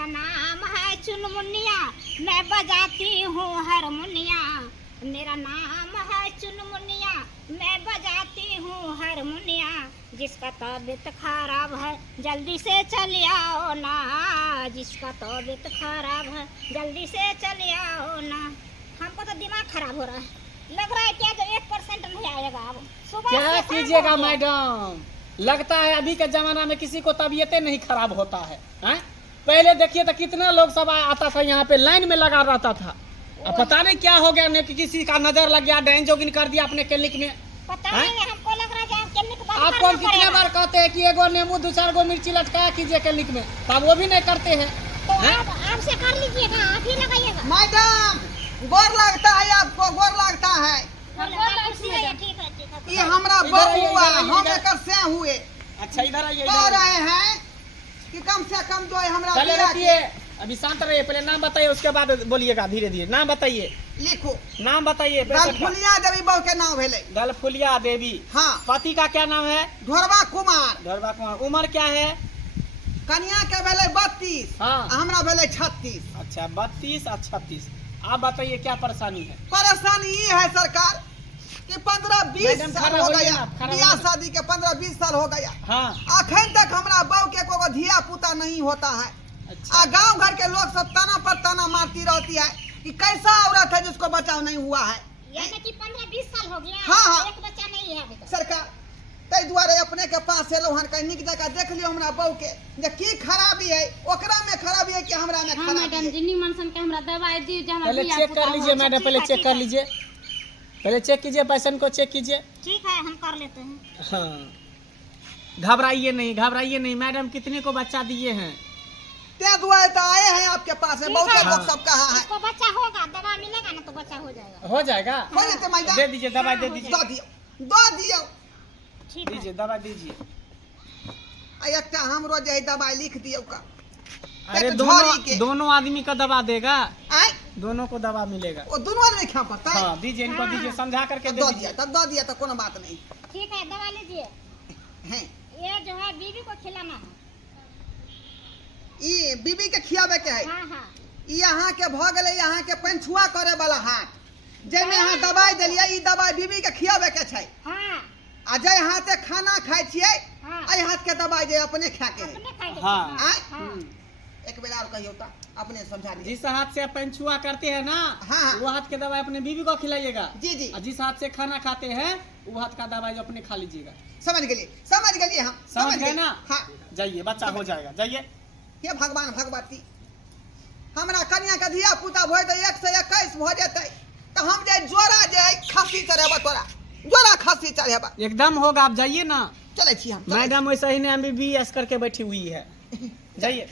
मेरा नाम है चुनमुनिया, मैं बजाती हूँ हारमोनिया। मेरा नाम है चुनमुनिया, मैं बजाती हूँ हारमोनिया। जिसका तबीयत खराब है जल्दी से चल आओ ना, जिसका तबीयत खराब है जल्दी से चल आओ ना। हमको तो दिमाग खराब हो रहा है, लग रहा है क्या जो 1% नहीं आएगा। अब सुबह क्या कीजिएगा मैडम, लगता है अभी के जमाना में किसी को तबीयतें नहीं खराब होता है, हैं? पहले देखिए तो कितना लोग सब आता था यहाँ पे, लाइन में लगा रहता था। अब पता नहीं क्या हो गया, ने किसी का नजर लग गया, डाइन जोगिन कर दिया अपने क्लिनिक में। पता नहीं, हमको लग रहा है क्लिनिक बंद आपको हम कितने बार कहते हैं कि एगो नींबू 2-4 गो मिर्ची लटकाया कीजिए क्लिनिक में, तब वो भी नहीं करते हैं। तो आपसे कर लीजिएगा, आप ही लगाइएगा। मैडम गोर लगता है, आपको गोर लगता है। ठीक है। ये हमारा बहू हुआ, हम एकर से हुए। अच्छा इधर आइए, कह रहे हैं कि कम से कम जो है हमरा पहले बिया रखिए, अभी शांत रहिए, पहले नाम बताइए उसके बाद बोलिएगा धीरे धीरे। नाम बताइए, लिखो। नाम बताइए। दलफुलिया देवी बहू के नाम भेले। दलफुलिया देवी। हाँ। पति का क्या नाम है? ढोरवा कुमार। ढोरवा कुमार। उम्र क्या है? कन्या के भेले 32। हाँ। हमरा भेले 36। अच्छा 32 और 36। आप बताइए क्या परेशानी है? परेशानी ये है सरकार कि 15-20 साल हो गया, बियाह शादी के 15-20 साल हो गया। हाँ। अखन तक हमरा बहू के कोई धिया पुता नहीं होता है। अच्छा। गांव घर के लोग सब ताना पर ताना मारती रहती है कि कैसा औरत है जिसको बचाव नहीं हुआ है। यानी कि 15-20 साल हो गया। हाँ। एक बच्चा नहीं है अभी तक। सरकार तै दुआरे अपने के पास एलो हन, कहीं निक जगह देख लियो हमरा बहू के जे की खराबी है, ओकरा में खराबी है कि हमरा में खराबी है। मैडम जी निमन सन के हमरा दवाई दी जे हमरा पहले चेक कर लीजिए मैडम, पहले चेक कर लीजिए, पहले चेक कीजिए, पेशेंट को चेक कीजिए। ठीक है, हम कर लेते हैं। हाँ घबराइए नहीं मैडम, कितने को बच्चा दिए हैं? ते दुआरे तो आए हैं आपके पास में, बहुत लोग सब कहा है। इसको बच्चा होगा, दवा मिलेगा ना तो बच्चा हो जाएगा। हो जाएगा। हो जाते मैडम। दे दीजिए दवाई, दे दीजिए, दो दियो। ठीक है। दीजिए दवाई दीजिए। एक हमरो जे दवाई लिख दियो का। अरे दोनों आदमी का दवा देगा, आए दोनों को दवा मिलेगा। वो दोनों आदमी खा पड़ता है। हाँ दीजिए, इनको दीजिए, समझा करके दे दो दीजिए। दिया तब दो दिया तो कोनो बात नहीं ठीक है, दवा लीजिए। है। ये जो है बीवी को खिलाना है। ये बीबी के खियावे के है। हाँ। यहाँ के भ गले, यहाँ के पंछुआ करे वाला हाथ, जेमे यहाँ दवाई देलिए, ई दवाई बीबी के खियावे के छै। हाँ। आ जे हाथ से खाना खाए छिए, हाँ। आई हाथ के दवाई जे अपने खा के है। अपने खाएंगे। हाँ। हाँ। एक बेर और कहियो ता अपने समझा दीजिए। जिस हाथ से पंछुआ करते हैं ना, हाँ। वो हाथ के दवाई अपने बीवी को खिलाइएगा। जी। और जिस हाथ से खाना खाते हैं वो हाथ का दवाई जो अपने खा लीजिएगा। समझ गए हम। समझ गए ना? हाँ। जाइए, बच्चा हो जाएगा, जाइए। हे भगवान भगवती, हमरा कन्या के धिया पुता भोय तो 1 से 21 हो जेतै तो हम जे जोरा जे खस्सी चढ़ेबा, तोरा जोरा खस्सी चढ़ेबा एकदम होगा, आप जाइए ना। चले छी हम। मैडम वैसा ही नहीं MBBS करके बैठी हुई है, जाइए।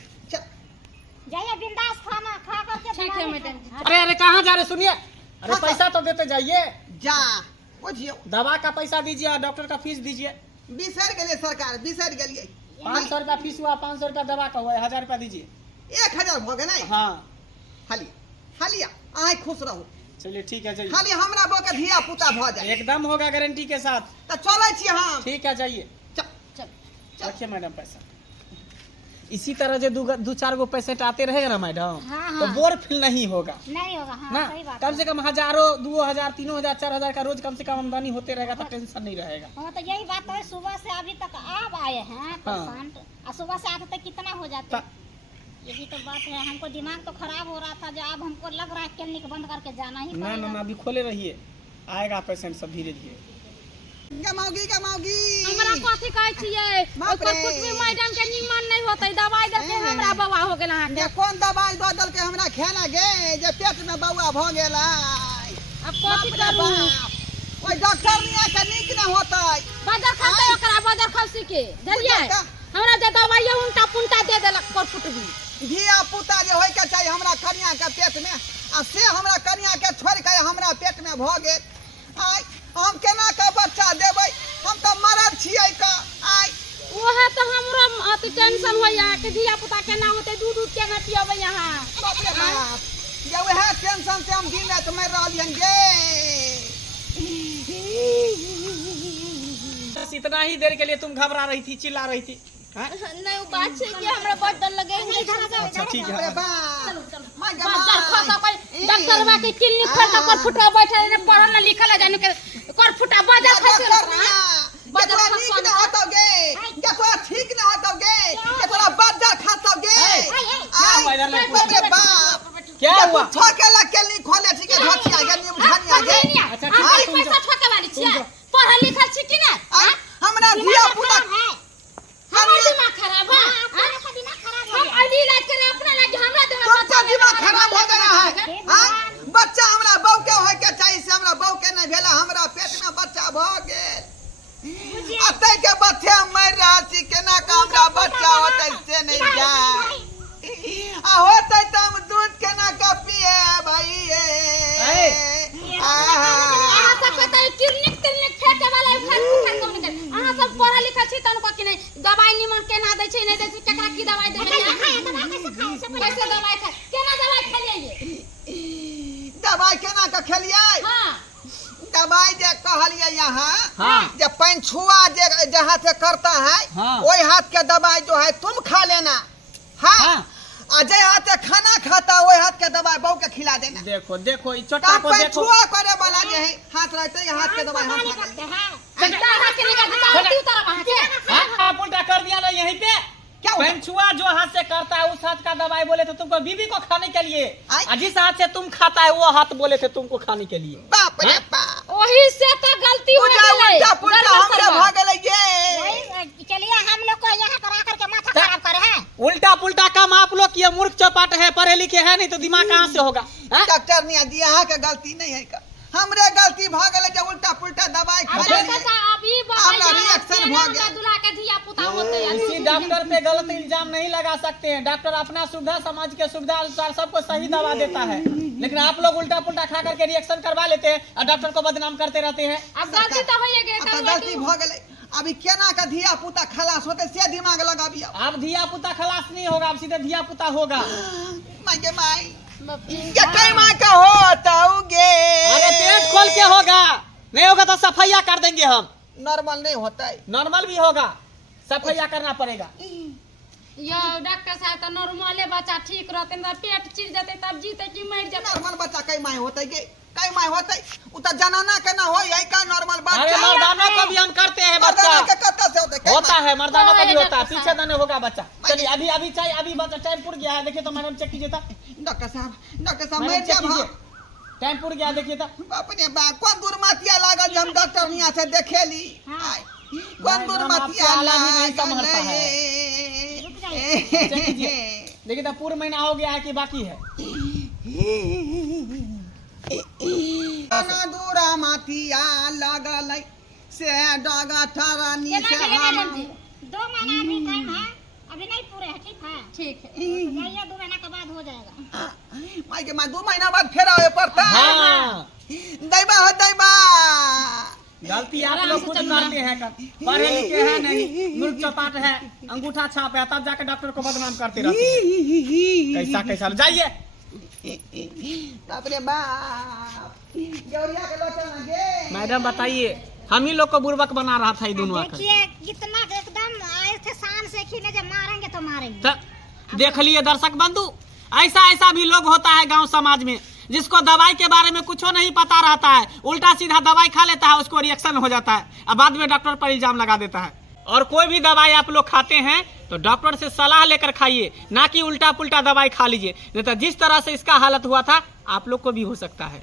जाइए, बिंदास खाना खा करके। ठीक है मैडम जी। अरे कहाँ जा रहे, सुनिए। अरे पैसा तो देते जाइए, जा बुझियो दवा का पैसा दीजिए और डॉक्टर का फीस दीजिए। बिसर गेलिए सरकार, बिसर गेलिए। 500 रुपया फीस हुआ, 500 रुपया दवा का हुआ, 1000 रुपया दीजिए। 1000 हो गए नहीं। हाँ हालिया आए खुश रहो। चलिए ठीक है, जाइए। खाली हमरा बो के धिया पुता भ जाए एकदम होगा गारंटी के साथ। तो चले छी हम। ठीक है, जाइए। चल रखिए मैडम पैसा। इसी तरह जो 2-4 गो पेशेंट आते रहेगा ना मैडम, हाँ। तो बोर फील नहीं होगा नहीं होगा। हाँ, ना। सही बात कम से कम 1000, 2000, 3000, 4000 का रोज कम से कम आमदनी होते रहेगा तो टेंशन नहीं रहेगा। हाँ, तो यही बात है। सुबह से अभी तक आप आए हैं पेशेंट, और सुबह से आते तक कितना हो जाता। यही तो बात है, हमको दिमाग तो खराब हो रहा था, जो अब हमको लग रहा है क्लिनिक बंद करके जाना ही पड़ेगा। ना अभी खोले रहिए, आएगा पेशेंट सब धीरे धीरे। गमाओगी हमरा कथि कहै छियै, ओकर कुछ भी मैडम के निमन नहीं होतै, दवाई देके हमरा बवा हो गेल अहाँ के। कौन दवाई दो दल के हमरा खाना गे जे पेट में बौआ भ गेलै। अब कथि करू? ओइ डॉक्टर निया के नीक न होतै। बदर खाते ओकरा बदर खौसी के देलिए, हमरा जे दवाई उल्टा पुल्टा दे देलक कर फुटबी। धिया पुता जे होय के चाही हमरा कन्या के पेट में, आ से हमरा कन्या के छोड़ के हमरा पेट में भ गेल। आइ हम केना के बच्चा देबै, हम तो मरद छियै का। आइ ओहे तो हमरो अति टेंशन होइया कि धिया पुता केना होतै, दूध केना पियबै यहाँ। बाप रे बाप, जे वह टेंशन से हम दिन रात मर रहलियन गे। बस इतना ही देर के लिए तुम घबरा रही थी, चिल्ला रही थी। नहीं वो बात छै कि हमरा बड़ डर लगे है। अच्छा ठीक बाप रे है बाप माय गे डॉक्टर खा माय कोई डॉक्टर बा के क्लिनिक खोल के कर फुटा बैठा है पढ़ल ना लिखल है जाने के कर फुटा बाजार खसे बतवा नीक न होतोगे के तोरा ठीक न होतोगे के तोरा बाजार खातोगे बाप रे बाप क्या हुआ ठोकेला केली खोले ठीक है धोतिया गे नीम धनिया गे अच्छा ठीक है पैसा ठोके वाली छियै पढ़ल लिखल छी कि ना हमरा धिया पुता हमर दिमाग खराब है हम अली इलाज करे अपना लाज हमरा तुमका दिमाग खराब हो गया है हां बच्चा हमरा बहू के होय के चाहिए से हमरा बहू के नहीं भेला हमरा पेट में बच्चा भ गेल अतै के बच्चे मर रहा छी केना का हमरा बच्चा होतै से नहीं जाय आ होतै त हम दूध केना का पिए भाई अहाँ सब कहते क्लिनिक फेंके वाला उखाड़ कम नहीं अहाँ सब पढ़ा लिखा छी तन को कि नहीं दवाई निमन केना दै छै नहीं दै छै केकरा की दवाई दै छै कैसे दवाई खा केना दवाई खेलिए दवाई केना का खेलिए हां दवाई जे कहलिए यहाँ हाँ। जे पंछुआ जे हाथ से करता है हाँ। वही हाथ के दवाई जो है तुम खा लेना हाँ हाँ। और जे हाथ से खाना खाता है वही हाथ के दवाई बहू के खिला देना देखो देखो इस चोटा तब को देखो पंछुआ करे वाला जे है हाथ रहते है हाथ के दवाई हम खा लेते बेटा हाथ के निकाल देता होती उतारा वहां के आप उल्टा कर दिया ना यहीं पे क्या हुआ? पंछुआ जो हाथ से करता है उस हाथ का दवाई बोले थे तुमको बीवी को खाने के लिए आई? और जिस हाथ से तुम खाता है वो हाथ बोले थे तुमको खाने के लिए बाप रे हाँ? बाप वही से तो गलती हो पूजा गई उल्टा पुल्टा हमरे भाग गए ये चलिए हम लोग को यहाँ पर आकर के माथा खराब करे हैं उल्टा पुल्टा काम आप लोग किए मूर्ख चौपाट है पढ़े लिखे है नहीं तो दिमाग कहाँ से होगा हाँ? डॉक्टर ने जी यहाँ के गलती नहीं है का हमरे गलती भाग गए जो उल्टा पुल्टा दवाई खा अरे लिए बेटा अभी हमरा रिएक्शन हो गया। दुला के धिया पुता होते किसी डॉक्टर पे गलत इल्जाम नहीं लगा सकते हैं डॉक्टर अपना सुविधा समाज के सुविधा अनुसार सबको सही दवा देता है लेकिन आप लोग उल्टा पुल्टा खा करके रिएक्शन करवा लेते हैं और डॉक्टर को बदनाम करते रहते हैं अब गलती तो होइए गई अब तो गलती भ गए अभी केना का धिया पुता खलास होते से दिमाग लगाबियो अब धिया पुता खलास नहीं होगा अब सीधे धिया पुता होगा माय के माय ये कई माय का होताओगे अरे पेट खोल के होगा नहीं होगा तो सफाइया कर देंगे हम नॉर्मल नहीं होता है नॉर्मल भी होगा सफाइया करना पड़ेगा यो डॉक्टर साहब तो नॉर्मले बच्चा ठीक रहते ना पेट चिर जाते तब जीते कि मर जाते नॉर्मल बच्चा कई माय होते गे कई माय होते उ त जनाना के ना होय है का नॉर्मल अरे बच्चा मर्दानों को भी हम करते हैं मर्दाना के बच्चा कत्ता से होते कई होता है मर्दानों का भी हाँ, होता है डॉक्टर पीछे साहब। दाने होगा बच्चा चलिए अभी अभी चाहिए अभी बच्चा टाइम पूर गया है देखिए तो मैडम चेक कीजिए था डॉक्टर साहब मैडम मर चेक जाब कीजिए हम टाइम पूर गया देखिए था अपने बा कौन दुर्मतिया लागल जे हम डॉक्टर निया से देखेली आय, कौन मैडम, दुर्मतिया आपसे आला भी नहीं संभलता चेक लागल कीजिए देखिए तो पूरा महीना हो गया है कि बाकी है ना दूरा माथिया लागल से डॉक्टर नी से हम 2 महीना भी टाइम है अभी नहीं पूरे है ठीक है ठीक है जाइए 2 महीना के बाद हो जाएगा माय के माय 2 महीना बाद फेर आवे पड़ता हाँ दैबा हो दैबा गलती आप लोग खुद करते हैं पढ़े लिखे हैं नहीं मूर्ख चौपाट है अंगूठा छाप है तब जाकर डॉक्टर को बदनाम करते रहते हैं कैसा कैसा जाइए बाप रे बाप गौरिया के लोचन गे मैडम बताइए हम ही लोग को बुर्बक बना रहा था ये दोनों आकर देखिए कितना एकदम आए थे शान से खींचे जब मारेंगे तो मारेंगे तो देख लिए दर्शक बंधु ऐसा ऐसा भी लोग होता है गांव समाज में जिसको दवाई के बारे में कुछ नहीं पता रहता है उल्टा सीधा दवाई खा लेता है उसको रिएक्शन हो जाता है अब बाद में डॉक्टर पर इल्जाम लगा देता है और कोई भी दवाई आप लोग खाते हैं तो डॉक्टर से सलाह लेकर खाइए ना कि उल्टा पुल्टा दवाई खा लीजिए नहीं तो जिस तरह से इसका हालत हुआ था आप लोग को भी हो सकता है।